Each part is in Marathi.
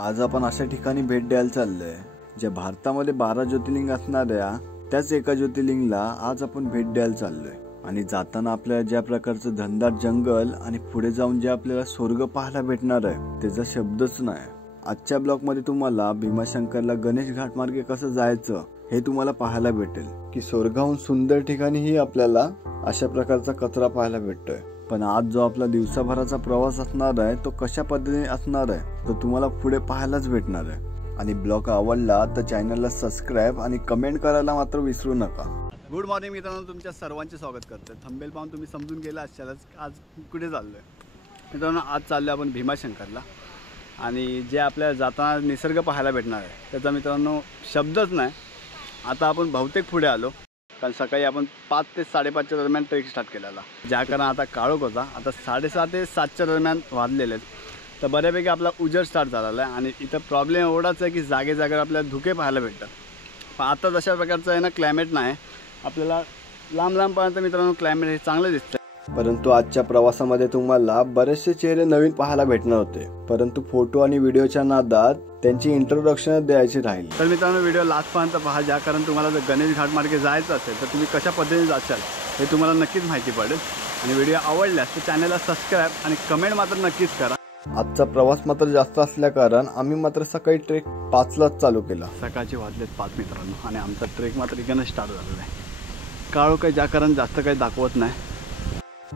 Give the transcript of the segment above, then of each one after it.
आज आपण अशा ठिकाणी भेट द्यायला चाललोय जे भारतामध्ये 12 ज्योतिर्लिंग असणाऱ्या त्याच एका ज्योतिर्लिंगला आज आपण भेट द्यायला चाललोय। आणि जाताना आपल्याला ज्या प्रकारचं घनदाट जंगल आणि पुढे जाऊन जे आपल्याला स्वर्ग पाहायला भेटणार आहे त्याचा शब्दच नाही। आजच्या ब्लॉग मध्ये तुम्हाला भीमाशंकरला गणेश घाट मार्गे कसं जायचं हे तुम्हाला पाहायला भेटेल की स्वर्गाहून सुंदर ठिकाणीही आपल्याला अशा प्रकारचा कचरा पाहायला भेटतोय। पण आज जो आपला दिवसाभराचा प्रवास असणार आहे तो कशा पद्धतीने असणार आहे तो तुम्हाला पुढे पाहायलाच भेटणार आहे। आणि ब्लॉग आवडला तर चॅनलला सबस्क्राइब आणि कमेंट करायला मात्र विसरू नका। गुड मॉर्निंग मित्रांनो, तुमच्या सर्वांचे स्वागत करतो। थंबनेल पाहून तुम्ही समजून गेला असालच आज कुठे चाललोय। मित्रांनो आज चाललोय आपण भीमाशंकरला आणि जे आपल्याला जाताना निसर्ग पाहायला भेटणार आहे त्याचा मित्रांनो शब्दच नाही। आता आपण बहुतेक पुढे आलो कारण सकाळी आपण 5 ते 5:30च्या दरम्यान ट्रेक स्टार्ट केलेला, ज्या कारण आता काळोख होता। आता 6:30 ते 7च्या दरम्यान वाजलेले आहेत तर बऱ्यापैकी आपला उजेड स्टार्ट झालेला आहे। आणि इथं प्रॉब्लेम एवढाच आहे की जागे जागेवर आपल्याला धुके पाहायला भेटतात। पण आता जशा प्रकारचं आहे ना क्लायमेट नाही, आपल्याला लांब लांबपर्यंत मित्रांनो क्लायमेट हे चांगलं दिसतं। परंतु आजच्या प्रवासामध्ये तुम्हाला बरेचसे चेहरे नवीन पाहायला भेटणार होते, परंतु फोटो आणि व्हिडिओच्या नादात त्यांची इंट्रोडक्शन द्यायची राहील। तर मित्रांनो व्हिडिओ लास्टपर्यंत पहा, ज्या कारण तुम्हाला जर गणेश घाट मार्गे जायचं असेल तर तुम्ही कशा पद्धतीने जाचाल हे तुम्हाला नक्कीच माहिती पडेल। आणि व्हिडिओ आवडल्यास तर चॅनलला सबस्क्राइब आणि कमेंट मात्र नक्कीच करा। आजचा प्रवास मात्र जास्त असल्या कारण आम्ही मात्र सकाळी ट्रेक 5लाच चालू केला। सकाळचे वाजलेत 5 मित्रांनो आणि आमचा ट्रेक मात्र इकडनं स्टार्ट झालेला आहे। काळोख काही ज्या कारण जास्त काही दाखवत नाही।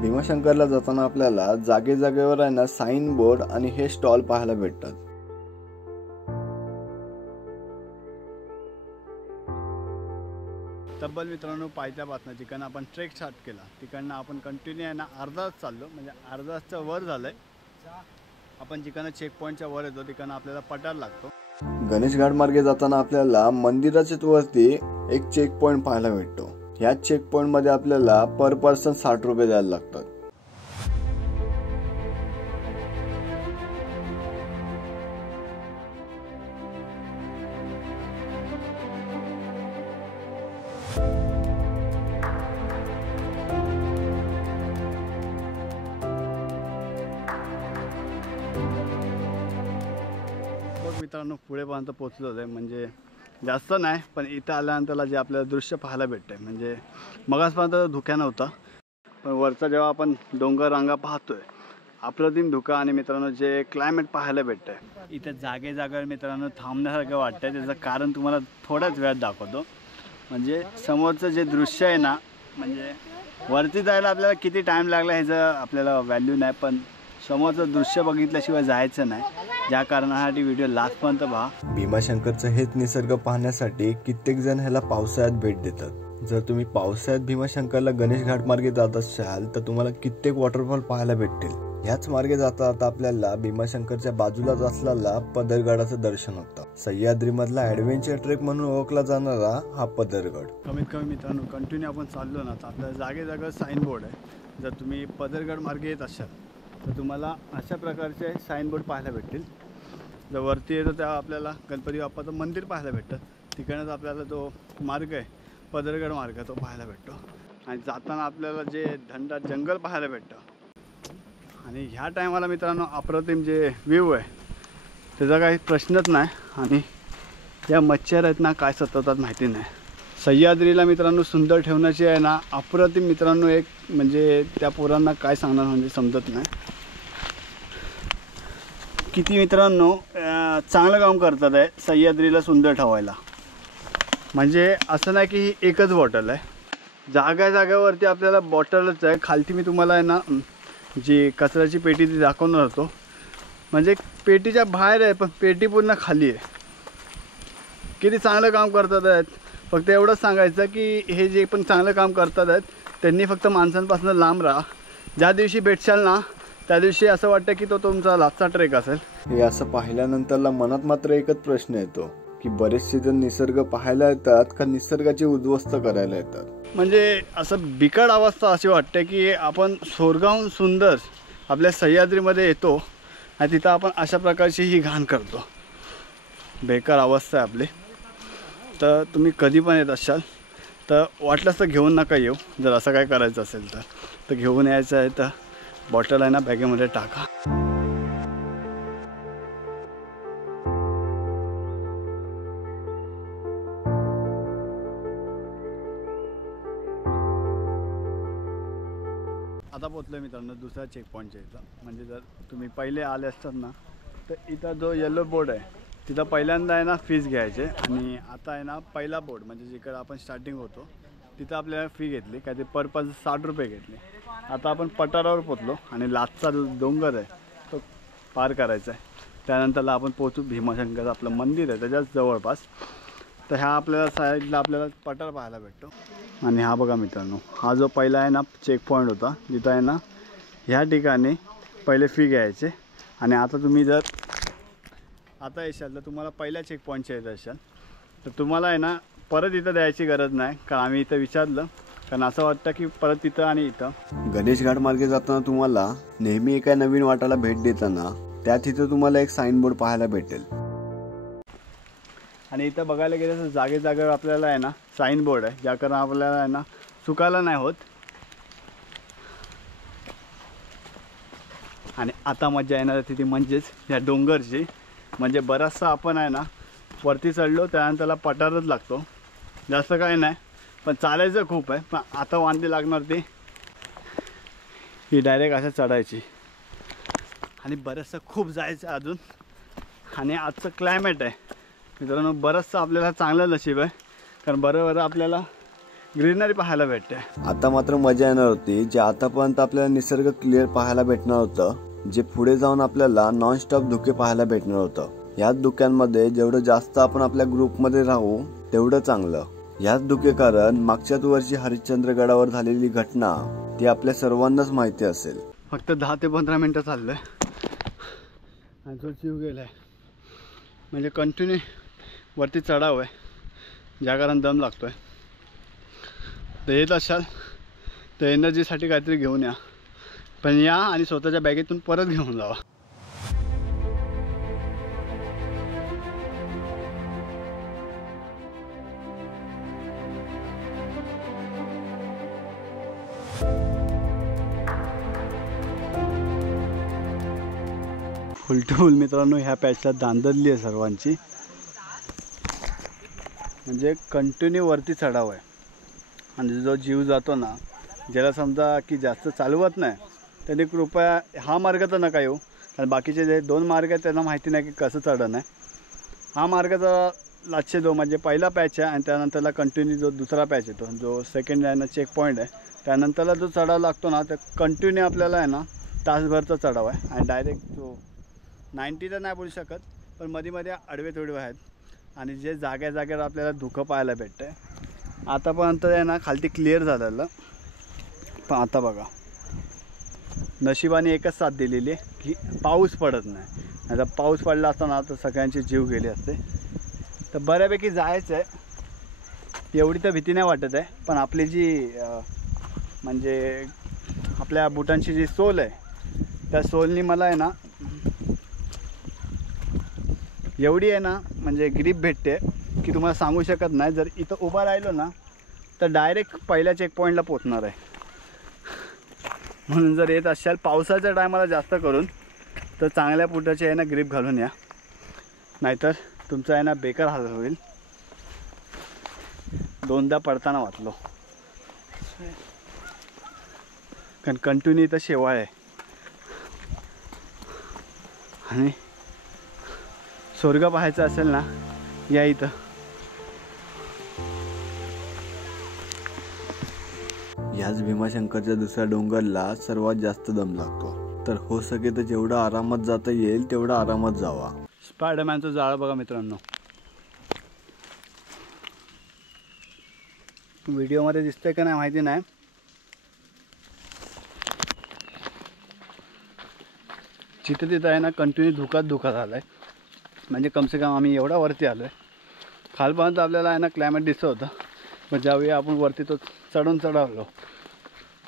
भीमाशंकरला जाताना आपल्याला जागे जागेवर आहे ना साइन बोर्ड आणि हे स्टॉल पाहायला भेटतात। तब्बल मित्रांनो पायथ्यापासून जिकडनं आपण ट्रेक स्टार्ट केला तिकडनं आपण कंटिन्यू आहे ना अर्धा तास चाललो, म्हणजे अर्धा तासच्या वर झालंय। आपण जिकडनं चेक पॉईंटच्या वर येतो तिकडनं आपल्याला पटार लागतो। गणेश घाट मार्गे जाताना आपल्याला मंदिराच्या वरती एक चेक पॉईंट पाहायला भेटतो। ह्या चेक पॉईंट मध्ये आपल्याला पर पर्सन 60 रुपये द्यायला लागतात। मित्रांनो पुढेपर्यंत पोहोचलो आहे, म्हणजे जास्त नाही पण इथं आल्यानंतरला जे आपल्याला दृश्य पाहायला भेटतंय म्हणजे मगासपर्यंत धुक्या नव्हता, पण वरचा जेव्हा आपण डोंगर रांगा पाहतोय अप्रतिम धुका आणि मित्रांनो जे क्लायमेट पाहायला भेटतंय इथं जागे जागेवर मित्रांनो थांबण्यासारखं वाटतंय। त्याचं कारण तुम्हाला थोड्याच वेळात दाखवतो। म्हणजे समोरचं जे दृश्य आहे ना, म्हणजे वरती जायला आपल्याला किती टाईम लागला ह्याचं आपल्याला व्हॅल्यू नाही, पण समोरचं दृश्य बघितल्याशिवाय जायचं नाही, ज्या कारणासाठी व्हिडिओ लास्टपर्यंत पहा। भीमाशंकरचं हेच निसर्ग पाहण्यासाठी कित्येक जण ह्याला पावसाळ्यात भेट देतात। जर तुम्ही पावसाळ्यात भीमाशंकरला गणेश घाट मार्गे जात असाल तर तुम्हाला कित्येक वॉटरफॉल पाहायला भेटतील। ह्याच मार्गे जाता जाता आपल्याला भीमाशंकरच्या बाजूलाच असलेला पदरगडाचं दर्शन होतं। सह्याद्री मधला ऍडव्हेंचर ट्रेक म्हणून ओळखला जाणारा हा पदरगड। कमीत कमी मित्रांनो कंटिन्यू आपण चाललो ना तर आपल्याला जागे जागा साइन बोर्ड आहे। जर तुम्ही पदरगड मार्गे येत असाल तर तुम्हाला अशा प्रकारचे साइन बोर्ड पाहायला भेटतील। जर वरती येतो तेव्हा आपल्याला गणपती बाप्पाचं मंदिर पाहायला भेटतं, तिकडनंच आपल्याला तो मार्ग आहे पदरगड मार्ग तो पाहायला भेटतो। आणि जाताना आपल्याला जे घनदाट जंगल पाहायला भेटतं आणि ह्या टायमाला मित्रांनो अप्रतिम जे व्ह्यू आहे त्याचा काही प्रश्नच नाही। आणि या मच्छर आहेत ना काय सततात माहिती नाही। सह्याद्रीला मित्रांनो सुंदर ठेवण्याची आहे ना अप्रतिम मित्रांनो एक म्हणजे त्या पोरांना काय सांगणार म्हणजे समजत नाही। किती मित्रांनो चांगलं काम करतात आहे सह्याद्रीला सुंदर ठेवायला। म्हणजे असं नाही की ही एकच बॉटल आहे, जागा जागेवरती आपल्याला बॉटलच आहे। खालती मी तुम्हाला आहे ना जी कचऱ्याची पेटी ती दाखवणार होतो, म्हणजे पेटीच्या बाहेर आहे पण पेटी पूर्ण खाली आहे। किती चांगलं काम करतात आहेत। फक्त एवढंच सांगायचं की हे जे पण चांगलं काम करतात आहेत त्यांनी फक्त माणसांपासून लांब राहा। ज्या दिवशी भेटशाल ना त्या दिवशी असं वाटतं की तो तुमचा लास्टचा ट्रेक असेल। हे असं पाहिल्यानंतरला मनात मात्र एकच प्रश्न येतो की बरेचसे जण निसर्ग पाहायला येतात का निसर्गाची उद्ध्वस्त करायला येतात। म्हणजे असं बिकट अवस्था अशी वाटते की आपण स्वर्गाहून सुंदर आपल्या सह्याद्रीमध्ये येतो आणि तिथं आपण अशा प्रकारची ही घाण करतो। बेकार अवस्था आहे आपली। तर तुम्ही कधी पण येत असाल तर वाटलंच तर घेऊन नका येऊ, जर असं काय करायचं असेल तर घेऊन यायचं आहे तर बॉटल आहे ना बॅगेमध्ये टाका। आता पोचलो मित्रांनो दुसऱ्या चेक पॉईंटच्या इथं. म्हणजे जर तुम्ही पहिले आले असतात ना तर इथं जो येलो बोर्ड आहे तिथं पहिल्यांदा आहे ना फीज घ्यायचे आणि आता आहे ना पहिला बोर्ड म्हणजे जिकडे आपण स्टार्टिंग होतो तिथं आपल्याला फी घेतली काय ते पर पर्सन 60 रुपये घेतले. आता आपण पठारावर पोचलो आणि लास्टचा जो डोंगर आहे तो पार करायचा आहे. त्यानंतरला आपण पोचू भीमाशंकरचं आपलं मंदिर आहे त्याच्याच जवळपास. तर ह्या आपल्याला साईडला आपल्याला पठार पाहायला भेटतो. आणि हा बघा मित्रांनो हा जो पहिला आहे ना चेक पॉईंट होता जिथं आहे ना ह्या ठिकाणी पहिले फी घ्यायचे आणि आता तुम्ही जर आता येशाल तर तुम्हाला पहिल्या चेक पॉईंटच्या येत असाल तर तुम्हाला आहे ना परत इथं द्यायची गरज नाही. कारण आम्ही इथं विचारलं कारण असं वाटतं की परत तिथं आणि इथं. गणेश घाट मार्गे जाताना तुम्हाला नेहमी एका नवीन वाटाला भेट देताना त्या तिथं तुम्हाला एक साईनबोर्ड पाहायला भेटेल. आणि इथं बघायला गेलं तर जागेवर आपल्याला आहे ना साईनबोर्ड आहे ज्या कारण आपल्याला आहे ना चुकायला नाही होत. आणि आता मजा येणार तिथे म्हणजेच या डोंगरची. म्हणजे बराचसा आपण आहे ना वरती चढलो त्यानंतरला पठारच लागतो. जास्त काही नाही पण चालायचं खूप आहे. पण आता वांदी लागणार ती ही डायरेक्ट असं चढायची आणि बरंचसं खूप जायचं अजून. आणि आजचं क्लायमेट आहे मित्रांनो बरंचसं आपल्याला चांगलं नशीब आहे कारण बरं आपल्याला ग्रीनरी पाहायला भेटते. आता मात्र मजा येणार होती जे आतापर्यंत आपल्याला निसर्ग क्लिअर पाहायला भेटणार होतं जे पुढे जाऊन आपल्याला नॉनस्टॉप धुके पाहायला भेटणार होतं. याच धुक्यांमध्ये जेवढं जास्त आपण आपल्या ग्रुपमध्ये राहू तेवढं चांगलं. याच धुके कारण मागच्याच वर्षी हरिश्चंद्रगडावर झालेली घटना ती आपल्या सर्वांनाच माहिती असेल. फक्त 10 ते 15 मिनिटं चाललंय आणि तो जीव गेलाय. म्हणजे कंटिन्यू वरती चढाव आहे ज्या कारण दम लागतोय. तर येत असाल तर एनर्जीसाठी काहीतरी घेऊन या पण या आणि स्वतःच्या बॅगेतून परत घेऊन जावा. फुल टू फुल मित्रांनो ह्या पॅचला दांदरली आहे सर्वांची. म्हणजे कंटिन्यू वरती चढाव आहे आणि जो जीव जातो ना ज्याला समजा की जास्त चालवत नाही त्यांनी कृपया हा मार्ग तर नका येऊ. कारण बाकीचे जे 2 मार्ग आहेत त्यांना माहिती नाही की कसं चढणं आहे. हा मार्गाचा लाचशे जो म्हणजे पहिला पॅच आहे आणि त्यानंतरला कंटिन्यू जो दुसरा पॅच येतो जो सेकंड आहे ना चेक पॉईंट आहे त्यानंतरला जो चढाव लागतो ना तर कंटिन्यू आपल्याला आहे ना तासभरचा चढाव आहे. आणि डायरेक्ट जो 90 तर नाही बोलू शकत पण मध्ये आडवे तोडवे आहेत. आणि जे जागेवर आपल्याला धुकं पाहायला भेटतं आहे. आतापर्यंत आहे ना खालती क्लिअर झालेलं पण आता बघा नशिबाने एकच साथ दिलेली आहे की पाऊस पडत नाही. आता पाऊस पडला असता ना तर सगळ्यांचे जीव गेले असते. तर बऱ्यापैकी जायचं आहे एवढी तर भीती नाही वाटत आहे. पण आपली जी म्हणजे आपल्या बुटांची जी सोल आहे त्या सोलनी मला आहे ना एवढी आहे ना म्हणजे ग्रीप भेटते की तुम्हाला सांगू शकत नाही. जर इथं उभा राहिलो ना तर डायरेक्ट पहिल्या चेक पॉईंटला पोचणार आहे. म्हणून जर येत असाल पावसाच्या टायमाला जास्त करून तर चांगल्या बुटाची आहे ना ग्रीप घालून या नाहीतर तुमचा आहे ना बेकार हाल होईल. 2दा पडताना वाचलो कारण कंटिन्यू इथं शेवाळ आहे आणि स्वर्ग पाहायचं असेल ना या इथं. याच भीमाशंकरच्या दुसऱ्या डोंगरला सर्वात जास्त दम लागतो. तर हो सके तर जेवढं आरामात जाता येईल तेवढं आरामात जावा. स्पायडरमॅनचं जाळं बघा मित्रांनो व्हिडिओमध्ये दिसतंय का नाही माहिती नाही. तिथं आहे ना कंटिन्यू धुका झाला आहे. म्हणजे कमसे कम आम्ही एवढा वरती आलो आहे. खालपर्यंत आपल्याला आहे ना क्लायमेट दिसत होतं पण ज्यावेळी आपण वरती तो चढवलो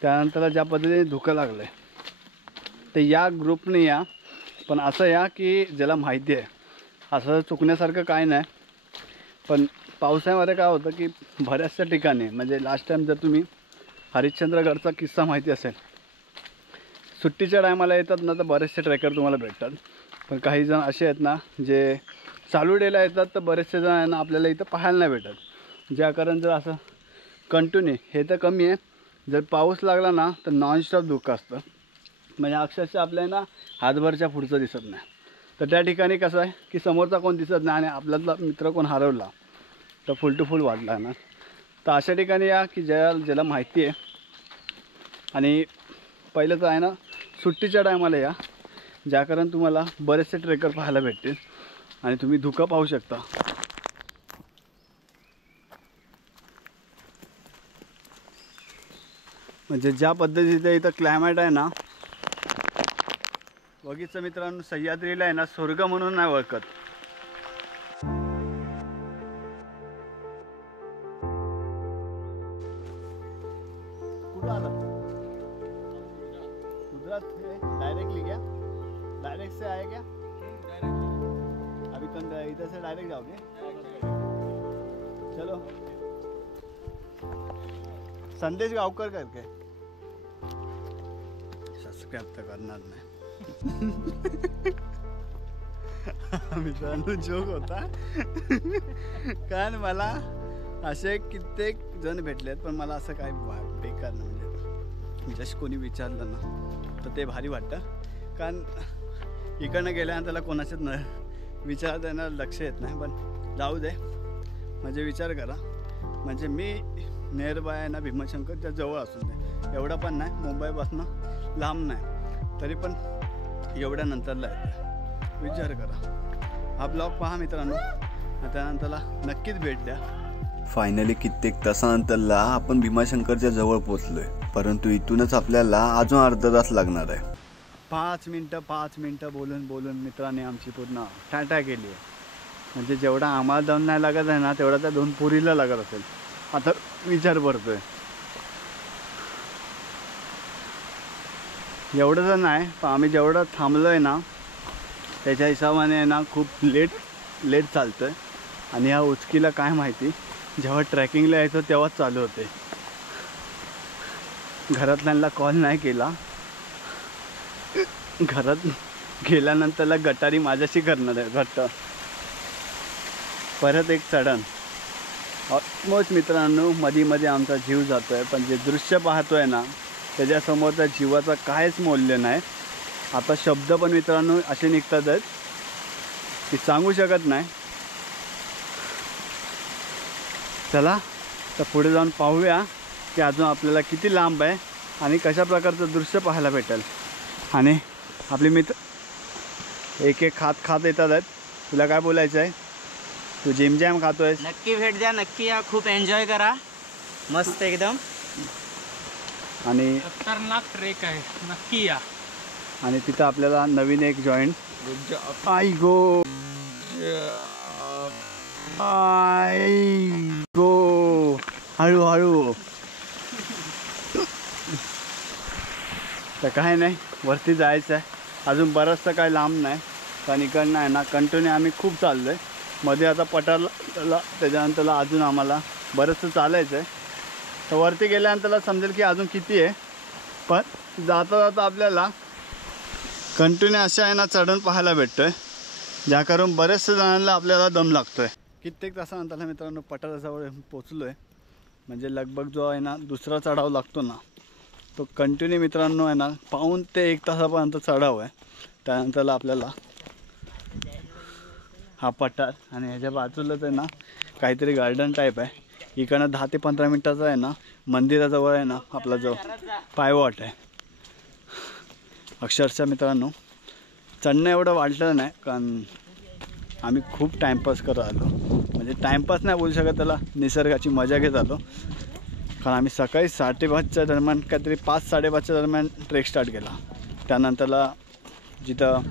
त्यानंतर ज्या पद्धतीने धुकं लागलं आहे तर या ग्रुपने या पण असं या की ज्याला माहिती आहे असं चुकण्यासारखं काय नाही. पण पावसाळ्यामध्ये काय होतं की बऱ्याचशा ठिकाणी म्हणजे लास्ट टाईम जर तुम्ही हरिश्चंद्रगडचा किस्सा माहिती असेल सुट्टीच्या टायमाला येतात ना तर बरेचसे ट्रेकर तुम्हाला भेटतात. पण काही जण असे आहेत ना जे चालू डेला येतात तर बरेचसे जण ना आपल्याला इथं पाहायला नाही भेटत. ज्या कारण जर असं कंटिन्यू हे तर कमी आहे जर पाऊस लागला ना तर नॉनस्टॉप धुकं असतं, म्हणजे अक्षरशः आपल्याला हातभरच्या पुढचं दिसत नाही. तर त्या ठिकाणी कसं आहे की समोरचा कोण दिसत नाही आणि आपल्यातला मित्र कोण हरवला तर फुल टू फुल वाटला ना. तर अशा ठिकाणी या की ज्याला माहिती आहे. आणि पहिलं तर आहे ना सुट्टीच्या टायमाला या, ज्या कारण तुम्हाला बरेचसे ट्रेकर पाहायला भेटतील आणि तुम्ही धुकं पाहू शकता. म्हणजे ज्या पद्धतीचं इथं क्लायमेट आहे ना, बघितलं मित्रांनो, सह्याद्रीला आहे ना स्वर्ग म्हणून नाही ओळखत. कुठं आला? गुजरात से डायरेक्टली क्या? डायरेक्ट से आए क्या? अभी तुम इधर से डायरेक्ट जाओगे? चलो. संदेश गावकर करके सबस्क्राईब तर करणार नाही. मित्रांनो जोक होता. कारण मला असे कित्येक जण भेटलेत, पण मला असं काय बेकार नाही. म्हणजे जस्ट कोणी विचारलं ना तर ते भारी वाटतं. कारण इकडनं गेल्यानंतर त्याला कोणाच्याच न विचारता येणार लक्ष येत नाही. पण जाऊ दे, म्हणजे विचार करा. म्हणजे मी नियर बाय आहे ना भीमाशंकरच्या जवळ असून दे, एवढं पण नाही, मुंबईपासून लांब नाही, तरी पण एवढ्या नंतरला येते. विचार करा. हा ब्लॉग पहा मित्रांनो, त्यानंतरला नक्कीच भेट द्या. फायनली कित्येक तासानंतरला आपण भीमाशंकरच्या जवळ पोचलोय, परंतु इथूनच आपल्याला अजून अर्धा तास लागणार आहे. 5 मिनटं बोलून मित्रांनी आमची पूर्ण टाटा केली आहे. म्हणजे जेवढा आम्हाला दम नाही लागत आहे ना, तेवढा त्या 2 पोरीला लागत असेल. आता विचार पडतोय. एवढं तर नाही, पण आम्ही जेवढं थांबलो आहे ना त्याच्या हिशोबाने आहे ना खूप लेट चालतं आहे. आणि ह्या उचकीला काय माहिती, जेव्हा ट्रॅकिंगला यायचं तेव्हाच चालू होते. घरातल्यांना कॉल नाही केला, घरात गेल्यानंतरला गटारी माझ्याशी करणार आहे घट्ट. परत एक चढण. ऑलमोस्ट मित्रांनो मध्ये आमचा जीव जातो आहे, पण जे दृश्य पाहतो आहे ना त्याच्यासमोर त्या जीवाचं काहीच मूल्य नाही. आता शब्द पण मित्रांनो असे निघतात आहेत की सांगू शकत नाही. चला तर पुढे जाऊन पाहूया की अजून आपल्याला किती लांब आहे आणि कशा प्रकारचं दृश्य पाहायला भेटेल. आणि आपले मित्र एक खात येतात आहेत. तुला काय बोलायचं आहे? तू जिम जॅम खातोय? नक्की भेट द्या, नक्की या, खूप एन्जॉय करा, मस्त एकदम. आणि खतरनाक ट्रेक आहे, नक्की या. आणि तिथं आपल्याला नवीन एक जॉईंट आई गो हळू तर काय नाही, वरती जायचं आहे. अजून बरंचसं काय लांब नाही, कारण इकडनं आहे ना कंटिन्यू आम्ही खूप चाललो आहे. मध्ये आता पठारला, त्याच्यानंतरला अजून आम्हाला बरंचसं चालायचं आहे. तर वरती गेल्यानंतरला समजेल की अजून किती आहे. पण जाता आपल्याला कंटिन्यू अशा आहे ना चढण पाहायला भेटतो आहे, ज्या करून बरेचसे जणांना आपल्याला दम लागतो आहे. कित्येक तासानंतरला मित्रांनो पठाराजवळ पोचलो आहे. म्हणजे लगभग जो आहे ना दुसरा चढाव लागतो ना, तो कंटिन्यू मित्रांनो आहे ना 5 ते 1 तासापर्यंत चढाव आहे. त्यानंतरला आपल्याला हा पठार आणि ह्याच्या बाजूलाच आहे ना काहीतरी गार्डन टाईप आहे. इकडनं 10 ते 15 मिनटाचा आहे ना मंदिराजवळ आहे ना आपला जो पायवाट आहे. अक्षरशः मित्रांनो चढणं एवढं वाटलं नाही, कारण आम्ही खूप टाईमपास करत आलो. म्हणजे टाईमपास नाही बोलू शकत त्याला, निसर्गाची मजा घेत आलो. कारण आम्ही सकाळी 5:30च्या दरम्यान, काहीतरी 5-5:30च्या दरम्यान ट्रेक स्टार्ट केला. त्यानंतरला जिथं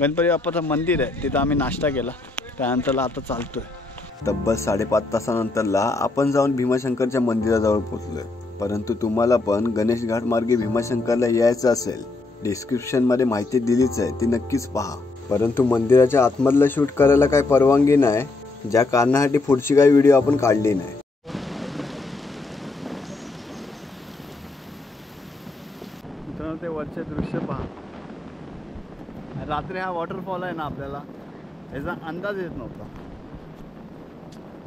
गणपती बाप्पाचं मंदिर आहे तिथं आम्ही नाश्ता केला. त्यानंतरला आता चालतो आहे. तब्बल 5.5 तासानंतरला आपण जाऊन भीमाशंकरच्या मंदिराजवळ पोचलोय. परंतु तुम्हाला पण गणेश घाट मार्गे भीमाशंकरला यायचं असेल, डिस्क्रिप्शनमध्ये माहिती दिलीच आहे, ती नक्कीच पहा. परंतु मंदिराच्या आतमधलं शूट करायला काही परवानगी नाही, ज्या कारणासाठी पुढची काही व्हिडिओ आपण काढली नाही. मित्रांनो ते वरचे दृश्य पहा. रात्री हा वॉटरफॉल आहे ना, आपल्याला याचा अंदाज येत नव्हता.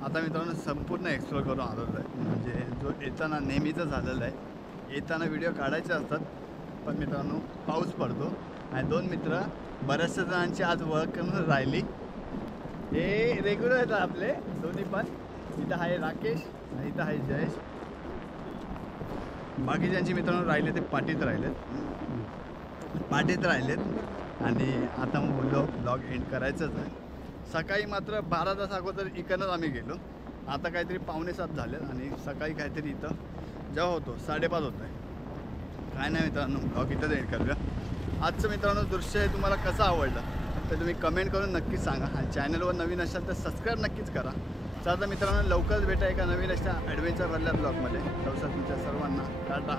आता मित्रांनो संपूर्ण एक्सप्लोर करून आलेलो आहे. म्हणजे जो येताना नेहमीचं झालेलं आहे येताना व्हिडिओ काढायचे असतात, पण मित्रांनो पाऊस पडतो आणि 2 मित्र बऱ्याचशा जणांची आज ओळख करून राहिली. हे रेग्युलर येतात आपले दोन्ही पण. इथं आहे राकेश आणि इथं आहे जयेश. बाकीच्यांची मित्रांनो राहिले ते पाठीत राहिलेत आणि आता मग बोललो ब्लॉग एंड करायचंच आहे. सकाळी मात्र 12 तास अगोदर इकडनंच आम्ही गेलो. आता काहीतरी 6:45 झाले आणि सकाळी काहीतरी इथं जेव्हा होतो 5:30 होत आहे. काय नाही मित्रांनो, ब्लॉग इथंच एंड करूया. आजचं मित्रांनो दृश्य हे तुम्हाला कसं आवडलं तर तुम्ही कमेंट करून नक्कीच सांगा आणि चॅनलवर नवीन असाल तर सबस्क्राईब नक्कीच करा. चला मित्रांनो लवकरच भेटा एका नवीन अशा ॲडव्हेंचर वाल्या ब्लॉगमध्ये. तसंच तुमच्या सर्वांना टाटा.